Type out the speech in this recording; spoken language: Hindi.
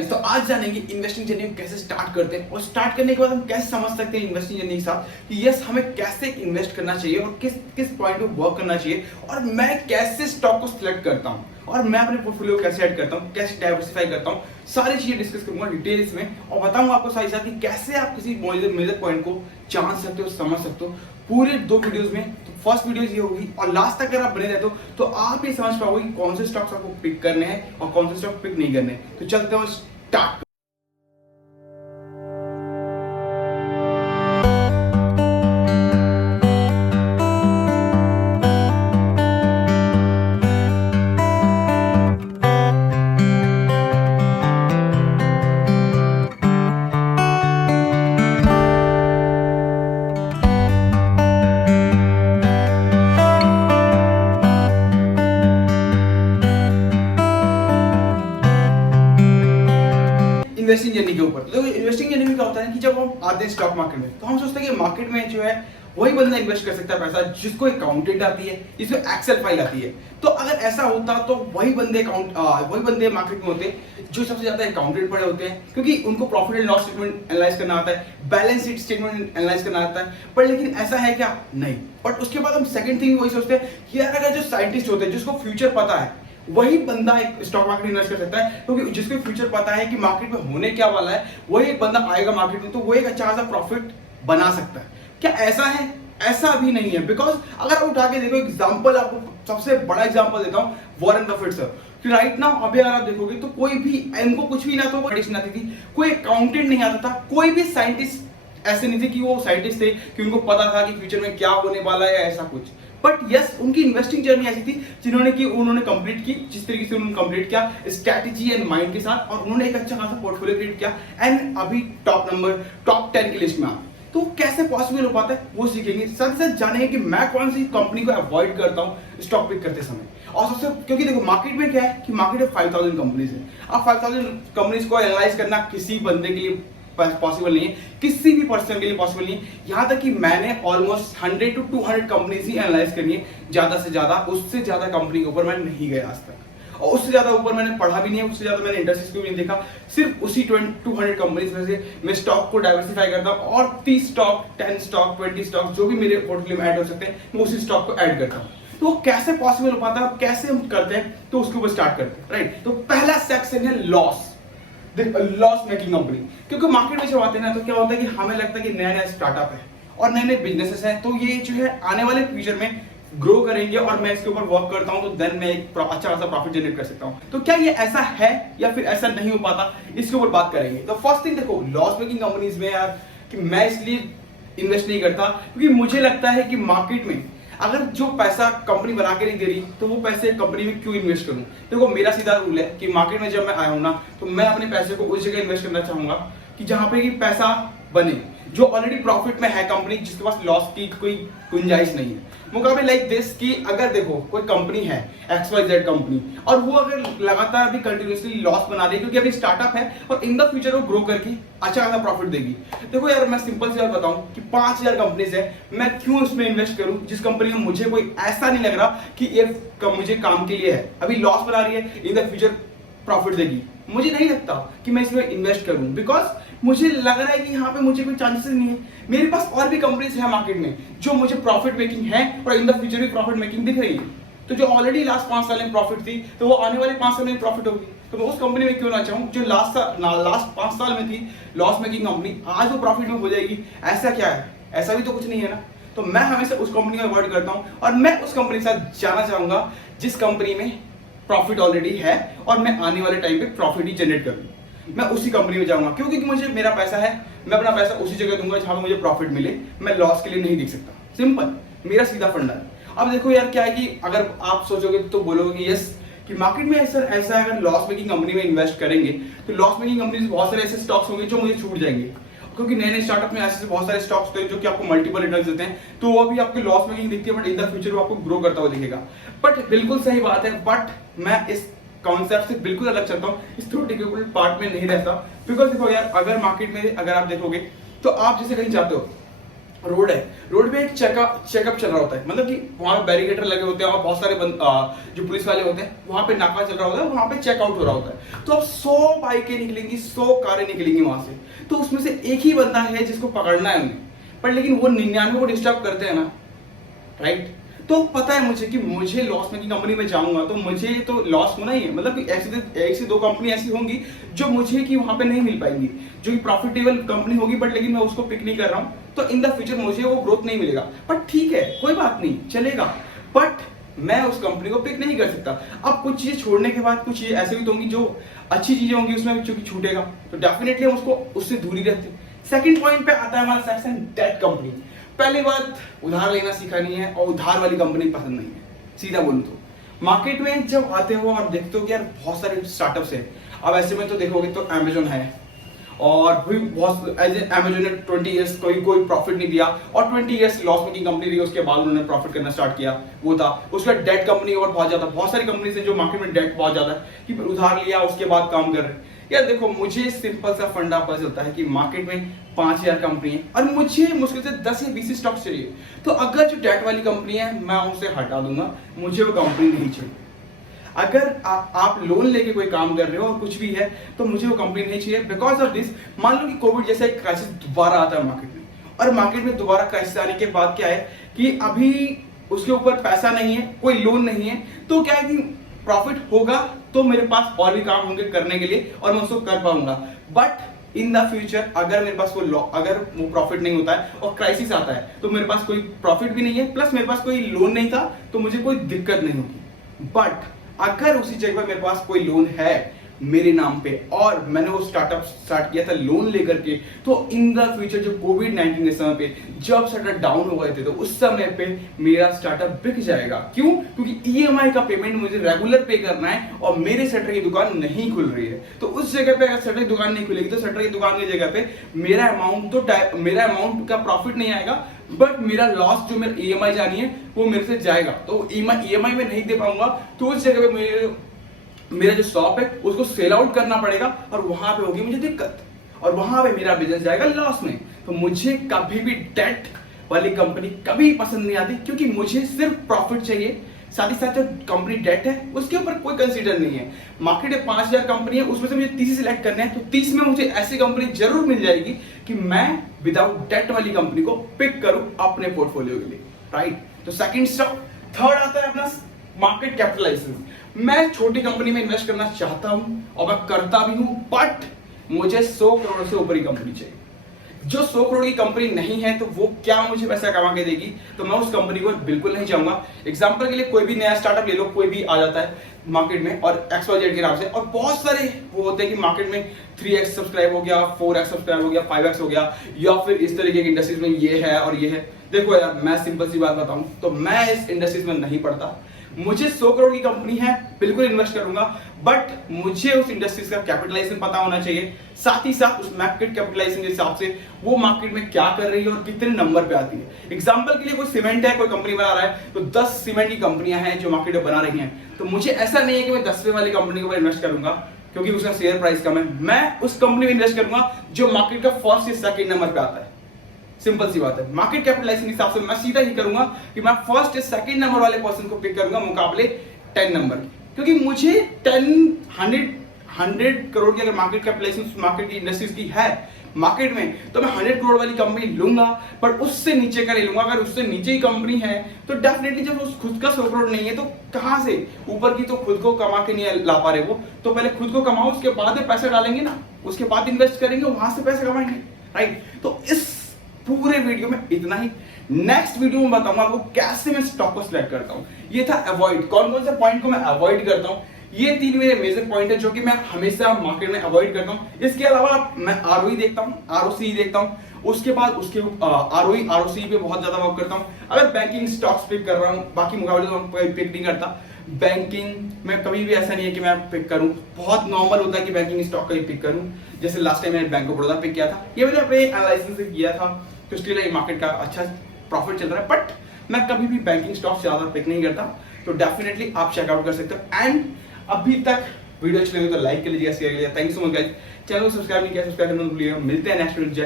तो आज जानेंगे इन्वेस्टिंग जर्नी कैसे स्टार्ट करते हैं और स्टार्ट करने के बाद हम कैसे समझ सकते हैं इन्वेस्टिंग जर्नी के साथ कि यस हमें कैसे इन्वेस्ट करना चाहिए और किस किस पॉइंट पे वर्क करना चाहिए और मैं कैसे स्टॉक को सिलेक्ट करता हूं और मैं अपने पोर्टफोलियो को कैसे ऐड करता हूं, कैसे डाइवर्सिफाई करता हूं, सारी चीजें डिस्कस करूंगा डिटेल्स में और बताऊंगा आपको साथ ही साथ कि कैसे आप किसी मेजर पॉइंट को जान सकते हो, समझ सकते हो पूरे 2 वीडियोस में। तो फर्स्ट वीडियो ये होगी और लास्ट तक अगर आप बने रहते हो तो आप ये समझ पाओगे कि कौन से स्टॉक्स आपको पिक करने हैं और कौन से स्टॉक पिक नहीं करने हैं। तो चलते हैं स्टार्ट। इन्वेस्टिंग जर्नी के ऊपर तो इन्वेस्टिंग जर्नी में क्या होता है कि जब हम आते हैं स्टॉक मार्केट में तो हम सोचते हैं कि मार्केट में जो है वही बंदा इन्वेस्ट कर सकता है पैसा जिसको अकाउंटेंट आती है, जिसको एक्सेल फाइल आती है। तो अगर ऐसा होता तो वही बंदे मार्केट में होते जो सबसे ज्यादा अकाउंटेंट पड़े होते हैं, क्योंकि उनको profit and loss statement analyse करना आता है, बैलेंस शीट स्टेटमेंट एनालाइज करना आता है। पर लेकिन ऐसा है क्या? नहीं। बट उसके बाद हम सेकंड थिंग वही सोचते हैं कि यार अगर जो साइंटिस्ट होते हैं जिसको फ्यूचर पता है वही बंदा एक स्टॉक मार्केट में इन्वेस्ट कर सकता है, क्योंकि जिसको फ्यूचर पता है कि मार्केट में होने क्या वाला है वही एक बंदा आएगा मार्केट में तो वो एक अच्छा खासा प्रॉफिट बना सकता है। क्या ऐसा है? ऐसा भी नहीं है। बिकॉज अगर आप उठा के देखो एग्जांपल, आपको सबसे बड़ा एग्जांपल देता हूं वॉरेन बफेट सर कि राइट नाउ अभी अगर आप देखोगे तो कोई भी इनको कुछ भी ना तो प्रेडिक्शन आती थी, कोई अकाउंटेंट नहीं आता था, कोई भी साइंटिस्ट ऐसे नहीं थे कि वो साइंटिस्ट थे कि उनको पता था कि फ्यूचर में क्या होने वाला है ऐसा कुछ। बट यस उनकी इन्वेस्टिंग जर्नी ऐसी थी उन्होंने कंप्लीट की जिस तरीके से उन्होंने कंप्लीट किया स्ट्रैटेजी एंड माइंड के साथ, और उन्होंने एक अच्छा खासा पोर्टफोलियो क्रिएट किया एंड अभी टॉप 10 की लिस्ट में आ। तो कैसे पॉसिबल हो पाता है वो सीखेंगे, साथ ही साथ जानेंगे कि मैं कौन सी कंपनी को अवॉइड करता हूं स्टॉक पिक करते समय। और सबसे क्योंकि देखो मार्केट में क्या है कि मार्केट में 5000 कंपनीज है। अब 5000 कंपनीज को एनालाइज करना किसी बंदे के लिए पॉसिबल नहीं है, किसी भी पर्सन के लिए पॉसिबल नहीं है। यहां तक कि मैंने almost 100 to 200 companies he analyse करनी है, ज्यादा से ज्यादा। उससे ज्यादा कंपनी के ऊपर मैं नहीं गया आज तक और उससे ज्यादा ऊपर मैंने पढ़ा भी नहीं है, उससे ज्यादा मैंने इंडस्ट्रीज को भी नहीं देखा। सिर्फ उसी 200 कंपनीज में से मैं स्टॉक को डाइवर्सिफाई करता हूं और 30 स्टॉक, 10 स्टॉक, 20 स्टॉक जो भी मेरे पोर्टफोलियो में ऐड हो सकते हैं मैं उसी स्टॉक को ऐड करता हूं। तो वो कैसे पॉसिबल हो पाता है, कैसे हम करते हैं, तो उसके ऊपर स्टार्ट करते हैं। राइट, तो पहला सेक्शन है लॉस मेकिंग कंपनी। क्योंकि मार्केट में जब आते हैं ना तो क्या होता है कि हमें लगता है कि नया नया स्टार्टअप है और नए नए बिजनेसेस हैं, तो ये जो है आने वाले फ्यूचर में ग्रो करेंगे और मैं इसके ऊपर वर्क करता हूं तो देन मैं एक अच्छा खासा प्रॉफिट जनरेट कर सकता हूं। तो क्या ये ऐसा है या फिर ऐसा नहीं हो पाता, इसके ऊपर बात करेंगे। तो फर्स्ट थिंग देखो, लॉस मेकिंग कंपनीज में यार कि मैं इसलिए इन्वेस्ट नहीं करता क्योंकि मुझे लगता है कि मार्केट में अगर जो पैसा कंपनी बना के नहीं दे रही तो वो पैसे कंपनी में क्यों इन्वेस्ट करूं। देखो मेरा सीधा रूल है कि मार्केट में जब मैं आया हूं ना तो मैं अपने पैसे को उस जगह इन्वेस्ट करना चाहूंगा कि जहां पे कि पैसा बने, जो ऑलरेडी प्रॉफिट में है कंपनी, जिसके पास लॉस की कोई गुंजाइश नहीं है। मुकाबले लाइक दिस कि अगर देखो कोई कंपनी है XYZ कंपनी और वो अगर लगातार अभी कंटिन्यूअसली लॉस बना रही है क्योंकि अभी स्टार्टअप है और इन द फ्यूचर वो ग्रो करके अच्छा खासा प्रॉफिट देगी। देखो यार मैं सिंपल सी बात बताऊं कि 5000 कंपनीज है, मैं क्यों उसमें इन्वेस्ट करूं जिस कंपनी में मुझे कोई ऐसा नहीं लग रहा कि ये मुझे काम के लिए है, अभी लॉस बना रही है, इन द फ्यूचर प्रॉफिट देगी। मुझे नहीं लगता कि मैं इसमें इन्वेस्ट करूं बिकॉज मुझे लग रहा है कि यहाँ पे मुझे कोई चांसेस नहीं है। मेरे पास और भी कंपनीज है मार्केट में जो मुझे प्रॉफिट मेकिंग है और इन द फ्यूचर भी प्रॉफिट मेकिंग दिख रही है। तो जो ऑलरेडी लास्ट 5 साल में प्रॉफिट थी तो वो आने वाले 5 साल में प्रॉफिट होगी। तो मैं उस कंपनी में क्यों ना चाहूँ जो लास्ट 5 साल में थी लॉस मेकिंग कंपनी, आज वो प्रॉफिट में हो जाएगी। ऐसा क्या है? ऐसा भी तो कुछ नहीं है ना। तो मैं हमेशा उस कंपनी को अवॉइड करता हूँ और मैं उस कंपनी के साथ जाना चाहूंगा जिस कंपनी में प्रॉफिट ऑलरेडी है और मैं आने वाले टाइम पे प्रॉफिट ही जनरेट करूँ। मैं उसी कंपनी में जाऊंगा क्योंकि मुझे मेरा पैसा है, मैं अपना पैसा उसी जगह दूंगा जहां पे मुझे प्रॉफिट मिले। मैं लॉस के लिए नहीं देख सकता। सिंपल, मेरा सीधा फंडा है। अब देखो यार क्या है कि अगर आप सोचोगे तो बोलोगे कि यस कि मार्केट में ऐसा अगर लॉस मेकिंग कंपनी में इन्वेस्ट करेंगे तो लॉस मेकिंग कंपनी में बहुत सारे ऐसे स्टॉक्स होंगे जो मुझे छूट जाएंगे, क्योंकि नए नए स्टार्टअप में ऐसे बहुत सारे स्टॉक्स होते हैं जो कि आपको मल्टीपल रिटर्न्स देते हैं। तो वो अभी आपको लॉस मेकिंग दिखती है बट इन द फ्यूचर वो आपको ग्रो करता हुआ दिखेगा। बट बिल्कुल सही बात है, बट मैं इस कॉन्सेप्ट से बिल्कुल अलग चलता हूँ, इस थ्योरेटिकल पार्ट में नहीं रहता। बिकॉज देखो यार अगर मार्केट में अगर आप देखोगे तो आप जैसे कहीं जाते हो रोड है, रोड पे एक चेकअप चल रहा होता है, मतलब कि वहां पे बैरिकेटर लगे होते हैं और बहुत सारे जो पुलिस वाले होते हैं वहां पे नाका चल रहा होता है, वहां पे चेकआउट हो रहा होता है। तो अब 100 बाइकें निकलेंगी, 100 कारें निकलेंगी वहां से, तो उसमें से एक ही बंदा है जिसको पकड़ना है उन्हें, पर लेकिन वो 99 को डिस्टर्ब करते हैं ना, राइट। तो पता है मुझे कि मुझे लॉस मेकिंग कंपनी में जाऊंगा तो मुझे तो लॉस होना ही है, मतलब कि एक से दो कंपनी ऐसी होंगी जो मुझे कि वहां पे नहीं मिल पाएंगी, जो कि प्रॉफिटेबल कंपनी होगी, बट लेकिन मैं उसको पिक नहीं कर रहा हूं, तो इन द फ्यूचर मुझे वो ग्रोथ नहीं मिलेगा। बट ठीक है, कोई बात नहीं, चलेगा, बट मैं उस कंपनी को पिक नहीं कर सकता। अब कुछ चीजें छोड़ने के बाद कुछ चीजें ऐसे भी तो होंगी जो अच्छी चीजें होंगी, उसमें जो कि छूटेगा, तो डेफिनेटली हम उसको उससे दूरी रहते। सेकंड पॉइंट पे आता है हमारा सेक्शन डेट कंपनी। पहली बात, उधार लेना सीखा नहीं है और उधार वाली कंपनी पसंद नहीं है, सीधा बोलूं तो। मार्केट में जब आते हो और देखते हो कि यार बहुत सारे स्टार्टअप्स हैं, अब ऐसे में तो देखोगे तो अमेजोन है, और भी बहुत अमेजोन ने 20 इयर्स कोई प्रॉफिट नहीं दिया, और 20 इयर्स लॉस मेकिंग कंपनी रही, उसके बाद उन्होंने प्रॉफिट करना स्टार्ट किया, वो था। उसका डेट कंपनी और बहुत ज्यादा, बहुत सारी कंपनीज है जो मार्केट में डेट बहुत ज्यादा है कि उधार लिया उसके बाद काम कर रहे हैं। यार देखो, मुझे सिंपल सा फंडा पता चलता है कि मार्केट में 5000 कंपनी है और मुझे मुश्किल से 10 या 20 स्टॉक्स चाहिए, तो अगर जो डेट वाली कंपनी है मैं उसे हटा दूंगा, मुझे वो कंपनी नहीं चाहिए। अगर आप लोन लेके कोई काम कर रहे हो और कुछ भी है तो मुझे वो कंपनी नहीं चाहिए, बिकॉज ऑफ दिस। मान लो कि कोविड जैसा एक क्राइसिस दोबारा आता है मार्केट में, और मार्केट में दोबारा क्राइसिस आने के बाद क्या है कि अभी उसके ऊपर पैसा नहीं है, कोई लोन नहीं है, तो क्या है कि प्रॉफिट होगा तो मेरे पास और भी काम होंगे करने के लिए और मैं उसको कर पाऊंगा। बट इन द फ्यूचर अगर मेरे पास अगर वो प्रॉफिट नहीं होता है और क्राइसिस आता है तो मेरे पास कोई प्रॉफिट भी नहीं है, प्लस मेरे पास कोई लोन नहीं था, तो मुझे कोई दिक्कत नहीं होगी। बट अगर उसी जगह पर मेरे पास कोई लोन है मेरे नाम पे और मैंने वो स्टार्टअप स्टार्ट किया था लोन लेकर के, तो इन द फ्यूचर जो कोविड-19 के समय पे जब शटर डाउन हो गए थे तो उस समय पे मेरा स्टार्टअप बिक जाएगा। क्यों? क्योंकि ईएमआई का पेमेंट मुझे रेगुलर पे करना है और मेरे शटर की दुकान नहीं खुल रही है। तो उस जगह पे अगर शटर की दुकान नहीं खुलेगी तो शटर की दुकान की जगह पे मेरा अमाउंट का प्रॉफिट नहीं आएगा, बट मेरा लॉस जो मेरा ईएमआई जानी है वो मेरे से जाएगा, तो ईएमआई में नहीं दे पाऊंगा, तो उस जगह पे मेरा जो शॉप है उसको सेल आउट करना पड़ेगा और वहां पे होगी मुझे दिक्कत, और वहां पे मेरा बिजनेस जाएगा लॉस में। तो मुझे कभी भी डेट वाली कंपनी कभी पसंद नहीं आती, क्योंकि मुझे सिर्फ प्रॉफिट चाहिए। साथ ही साथ जो कंपनी डेट है उसके ऊपर कोई कंसीडर नहीं है। मार्केट में 5000 कंपनी है, उसमें से मुझे 30 सिलेक्ट करने हैं, तो 30 में मुझे ऐसी कंपनी जरूर मिल जाएगी कि मैं विदाउट डेट वाली कंपनी को पिक करूं अपने पोर्टफोलियो के लिए, राइट। तो सेकंड स्टॉक। थर्ड आता है अपना मार्केट कैपिटलाइजेशन। मैं छोटी कंपनी में इन्वेस्ट करना चाहता हूं और मैं करता भी हूं, बट मुझे 100 करोड़ से ऊपर की कंपनी चाहिए। जो 100 करोड़ की कंपनी नहीं है तो वो क्या मुझे पैसा कमा के देगी, तो मैं उस कंपनी को बिल्कुल नहीं चाहूंगा। एग्जांपल के लिए कोई भी नया स्टार्टअप ले लो, कोई भी आ जाता है मार्केट में और XYZ के नाम से, और बहुत सारे वो होते हैं कि मार्केट में 3x सब्सक्राइब हो गया, 4x सब्सक्राइब हो गया, 5x हो गया, या फिर इस तरीके की इंडस्ट्रीज में ये है और ये है। देखो यार, मैं सिंपल सी बात बताऊं तो मैं इस इंडस्ट्रीज में नहीं पढ़ता। मुझे 100 करोड़ की कंपनी है, बिल्कुल इन्वेस्ट करूंगा, बट मुझे उस इंडस्ट्रीज का कैपिटलाइजेशन पता होना चाहिए, साथ ही साथ उस मार्केट कैपिटलाइजेशन के हिसाब से वो मार्केट में क्या कर रही है और कितने नंबर पे आती है। एग्जांपल के लिए कोई सीमेंट है, कोई कंपनी बना रहा है, तो 10 सीमेंट की कंपनियां हैं जो मार्केट में बना रही हैं, तो मुझे ऐसा नहीं है कि मैं 10वें वाली कंपनी के ऊपर इन्वेस्ट करूंगा क्योंकि उसका शेयर प्राइस कम है। मैं उस कंपनी में इन्वेस्ट करूंगा जो मार्केट का फर्स्ट या सेकंड नंबर पे आता है। सिंपल सी बात है। मार्केट कैपिटलाइजेशन के हिसाब से मैं सीधा ही करूंगा कि मैं फर्स्ट या सेकंड नंबर वाले पर्सन को पिक करूंगा मुकाबले 10 नंबर, क्योंकि मुझे 100 करोड़ की अगर मार्केट कैपिटलाइजेशन मार्केट की इंडस्ट्रीज की है मार्केट में, तो मैं 100 करोड़ वाली कंपनी लूंगा, पर उससे नीचे का नहीं लूंगा। अगर उससे नीचे ही कंपनी है तो डेफिनेटली जब उस खुद का 100 करोड़ नहीं है तो कहां से ऊपर की, तो खुद को कमा के नहीं ला पा रहे वो, तो पहले खुद को कमाओ, उसके बाद पैसा डालेंगे ना, उसके बाद इन्वेस्ट करेंगे, वहां से पैसा कमाएंगे, राइट। तो इस पूरे वीडियो में इतना ही। नेक्स्ट वीडियो में बताऊंगा आपको कैसे मैं स्टॉक को सिलेक्ट करता हूं। ये था अवॉइड, कौन कौन से पॉइंट को मैं अवॉइड करता हूं। ये 3 मेरे मेजर पॉइंट है जो कि मैं हमेशा मार्केट में अवॉइड करता हूं। इसके अलावा मैं ROE देखता हूं, ROC देखता हूं, उसके बाद उसके ROE ROC पे बहुत ज्यादा वर्क करता हूं। अगर बैंकिंग स्टॉक्स पिक कर रहा हूं, बाकी मुकाबले तो मैं पिक नहीं करता। बैंकिंग में कभी भी ऐसा नहीं है कि मैं पिक करूं, बहुत नॉर्मल होता है कि बैंकिंग स्टॉक का ही पिक करूं। जैसे लास्ट टाइम मैंने बैंक ऑफ बड़ौदा पिक किया था, ये मैंने अपने एनालिसिस से किया था, तो इसलिए मार्केट का अच्छा प्रॉफिट चल रहा है, बट मैं कभी भी बैंकिंग स्टॉक ज्यादा पिक नहीं करता। तो डेफिनेटली आप चेकआउट कर सकते हो। एंड अभी तक वीडियो अच्छी लगी तो लाइक कर लीजिएगा, शेयर कर लीजिएगा। Thank you so much guys. Channel को सब्सक्राइब नहीं किया, सब्सक्राइब करना भूलिएगा। मिलते हैं नेक्स्ट वीडियो।